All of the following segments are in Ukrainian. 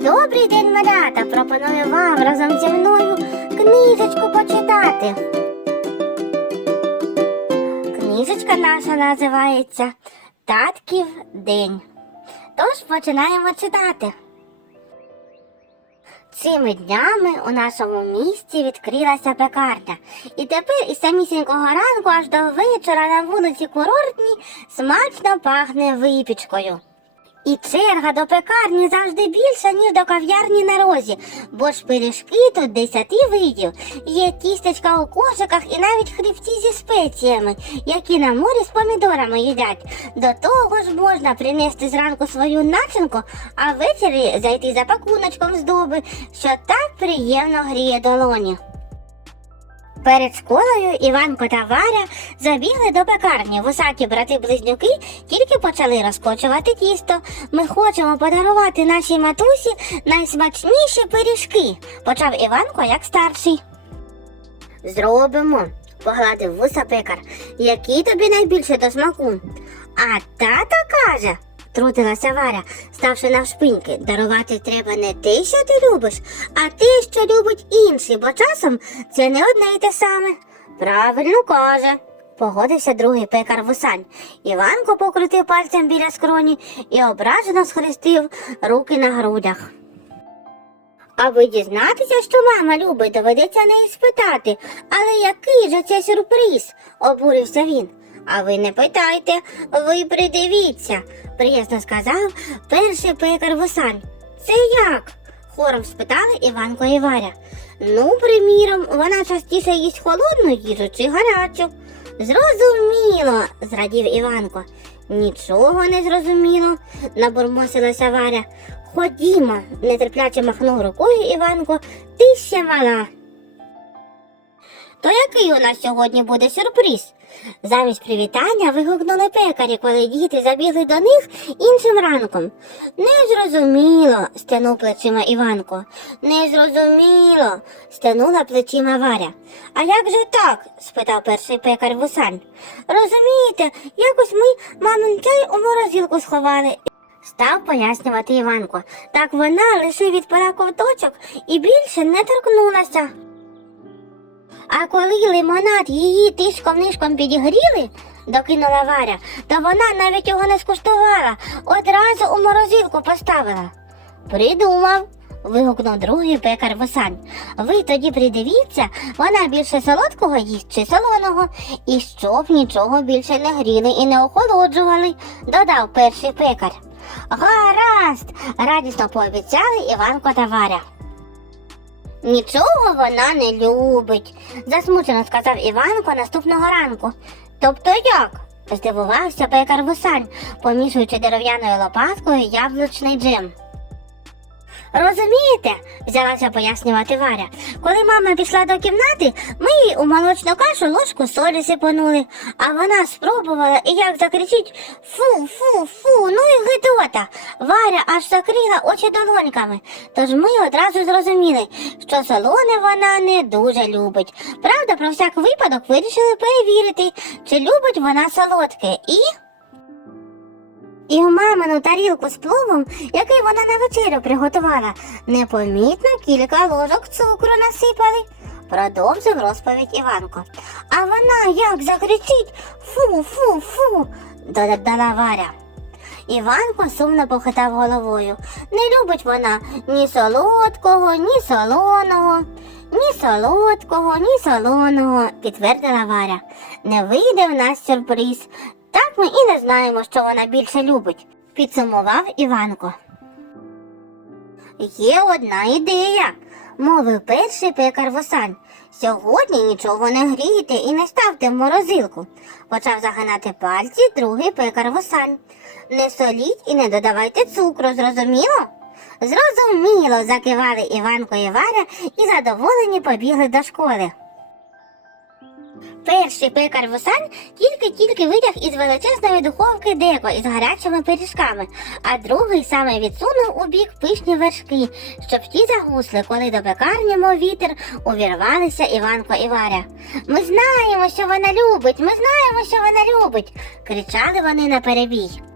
Добрий день, малята! Пропоную вам разом зі мною книжечку почитати. Книжечка наша називається Татків день. Тож починаємо читати. Цими днями у нашому місті відкрилася пекарня, і тепер із самісінького ранку аж до вечора на вулиці курортній смачно пахне випічкою. І черга до пекарні завжди більша, ніж до кав'ярні на розі, бо ж пиріжки тут десяти видів. Є тістечка у кошиках і навіть хлібці зі спеціями, які на морі з помідорами їдять. До того ж можна принести зранку свою начинку, а ввечері зайти за пакуночком здоби, що так приємно гріє долоні. Перед школою Іванко та Варя забігли до пекарні. Вусакі брати-близнюки тільки почали розкочувати тісто. Ми хочемо подарувати нашій матусі найсмачніші пиріжки, почав Іванко як старший. Зробимо, погладив вуса пекар. Які тобі найбільше до смаку? А тато каже, трутилася Варя, ставши навшпиньки, дарувати треба не те, що ти любиш, а те, що любить інші, бо часом це не одне й те саме. Правильно каже. Погодився другий пекар вусань. Іванко покрутив пальцем біля скроні і ображено схрестив руки на грудях. Аби дізнатися, що мама любить, доведеться неї спитати. Але який же це сюрприз? обурився він. А ви не питайте, ви придивіться, приязно сказав перший пекар вусань. Це як? хором спитали Іванко і Варя. Ну, приміром, вона частіше їсть холодну їжу чи гарячу. Зрозуміло, зрадів Іванко. Нічого не зрозуміло, набурмосилася Варя. Ходімо, нетерпляче махнув рукою Іванко, ти ще мала. То який у нас сьогодні буде сюрприз? Замість привітання вигукнули пекарі, коли діти забігли до них іншим ранком. Незрозуміло, стянув плечима Іванко. Незрозуміло, стянула плечима Варя. А як же так? спитав перший пекар вусань. Розумієте, якось ми мамин чай у морозилку сховали. Став пояснювати Іванко. Так вона лише відпила ковточок і більше не торкнулася. А коли лимонад її тишком нишком підігріли, докинула Варя, то вона навіть його не скуштувала, одразу у морозилку поставила. Придумав. вигукнув другий пекар Вусань. Ви тоді придивіться, вона більше солодкого їсть чи солоного, і щоб нічого більше не гріли і не охолоджували, додав перший пекар. Гаразд, радісно пообіцяли Іванко та Варя. Нічого вона не любить, засмучено сказав Іванко наступного ранку. Тобто як? здивувався пекар Вусань, помішуючи дерев'яною лопаткою яблучний джем. Розумієте, взялася пояснювати Варя. Коли мама пішла до кімнати, ми їй у молочну кашу ложку солі сипонули, а вона спробувала і як закричить фу, фу, фу, ну і гидота. Варя аж закрила очі долоньками. Тож ми одразу зрозуміли, що солоне вона не дуже любить. Правда, про всяк випадок вирішили перевірити, чи любить вона солодке і. І у мамину тарілку з пловом, який вона на вечерю приготувала, непомітно кілька ложок цукру насипали. Продовжив розповідь Іванко. А вона як закричить фу, фу, фу, додала Варя. Іванко сумно похитав головою. Не любить вона ні солодкого, ні солоного, ні солодкого, ні солоного, підтвердила Варя. Не вийде в нас сюрприз. Так ми і не знаємо, що вона більше любить, підсумував Іванко. Є одна ідея, мовив перший пекар Вусань. Сьогодні нічого не грійте і не ставте в морозилку. Почав загинати пальці другий пекар Вусань. Не соліть і не додавайте цукру, зрозуміло? Зрозуміло, закивали Іванко і Варя і задоволені побігли до школи. Перший пекар Вусань тільки-тільки витяг із величезної духовки деко із гарячими пиріжками, а другий саме відсунув у бік пишні вершки, щоб ті загусли, коли до пекарні, мов вітер, увірвалися Іванко і Варя. Ми знаємо, що вона любить, ми знаємо, що вона любить, кричали вони на перебій.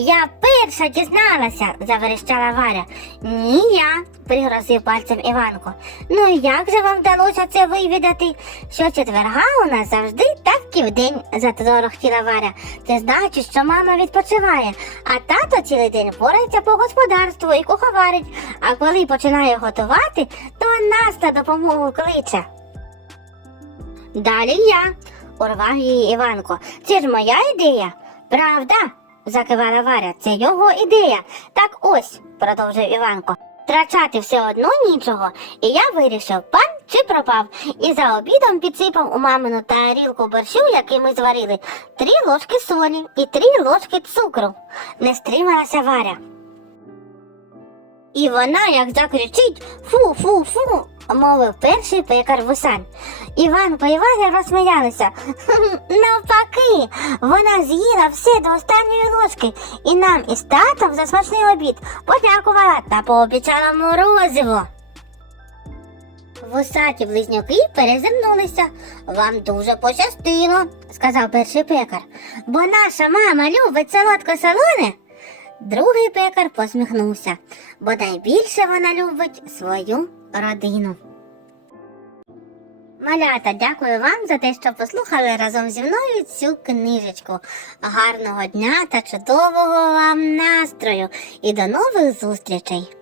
Я перша дізналася, заверещала Варя. Ні, я, пригрозив пальцем Іванко. Ну як же вам вдалося це вивідати? Що четверга у нас завжди так і вдень, заторохтіла Варя. Це значить, що мама відпочиває, а тато цілий день порається по господарству і куховарить, а коли починає готувати, то нас на допомогу кличе. Далі я, урвав її Іванко. Це ж моя ідея. Правда? Закивала Варя. Це його ідея. Так ось, продовжив Іванко. Втрачати все одно нічого, і я вирішив, пан чи пропав, і за обідом підсипав у мамину тарілку борщу, який ми зварили, три ложки солі і три ложки цукру. Не стрималася Варя. І вона, як закричить фу, фу, фу, мовив перший пекар вусан. Іванко і Валя розсміялися. Навпаки, вона з'їла все до останньої ложки і нам із татом за смачний обід подякувала та пообіцяла морозиво. Вусаті близнюки перезирнулися. Вам дуже пощастило, сказав перший пекар, бо наша мама любить солодко солоне. Другий пекар посміхнувся, бо найбільше вона любить свою родину. Малята, дякую вам за те, що послухали разом зі мною цю книжечку. Гарного дня та чудового вам настрою і до нових зустрічей!